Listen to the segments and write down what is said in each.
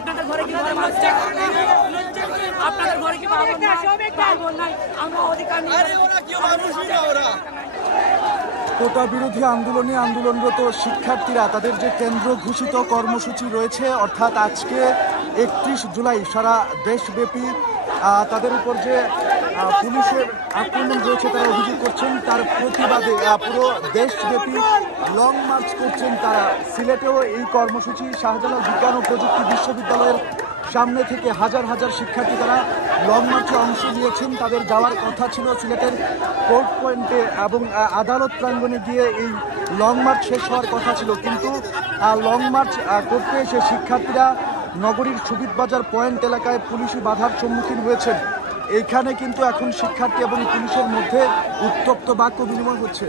আপনাদের ঘরে কি আপনাদের ঘরে কি ভাই বোন নাই? আমরা অধিকার কোটা বিরোধী আন্দোলনরত শিক্ষার্থীরা তাদের যে কেন্দ্র ঘোষিত কর্মসূচি রয়েছে, অর্থাৎ আজকে 31 জুলাই সারা দেশব্যাপী তাদের উপর যে পুলিশের আক্রমণ রয়েছে তারা অভিযোগ করছেন, তার প্রতিবাদে পুরো দেশব্যাপী লং মার্চ করছেন তারা। সিলেটেও এই কর্মসূচি শাহজালাল বিজ্ঞান ও প্রযুক্তি বিশ্ববিদ্যালয়ের সামনে থেকে হাজার হাজার শিক্ষার্থী তারা লং মার্চে অংশ নিয়েছেন। তাদের যাওয়ার কথা ছিল সিলেটের কোর্ট পয়েন্টে এবং আদালত প্রাঙ্গণে গিয়ে এই লং মার্চ শেষ হওয়ার কথা ছিল, কিন্তু লং মার্চ করতে এসে শিক্ষার্থীরা নগরীর সুবিধ বাজার পয়েন্ট এলাকায় পুলিশি বাধার সম্মুখীন হয়েছেন। এইখানে কিন্তু এখন শিক্ষার্থী এবং পুলিশের মধ্যে উত্তপ্ত বাক্য বিনিময় হচ্ছে।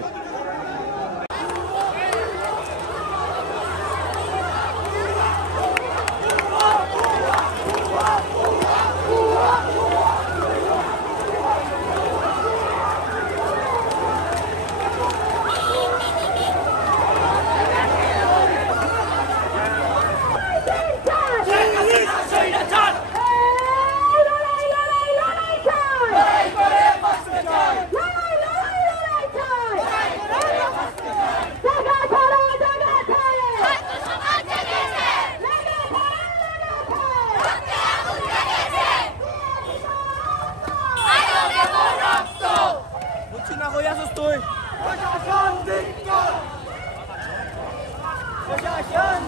প্রশাসন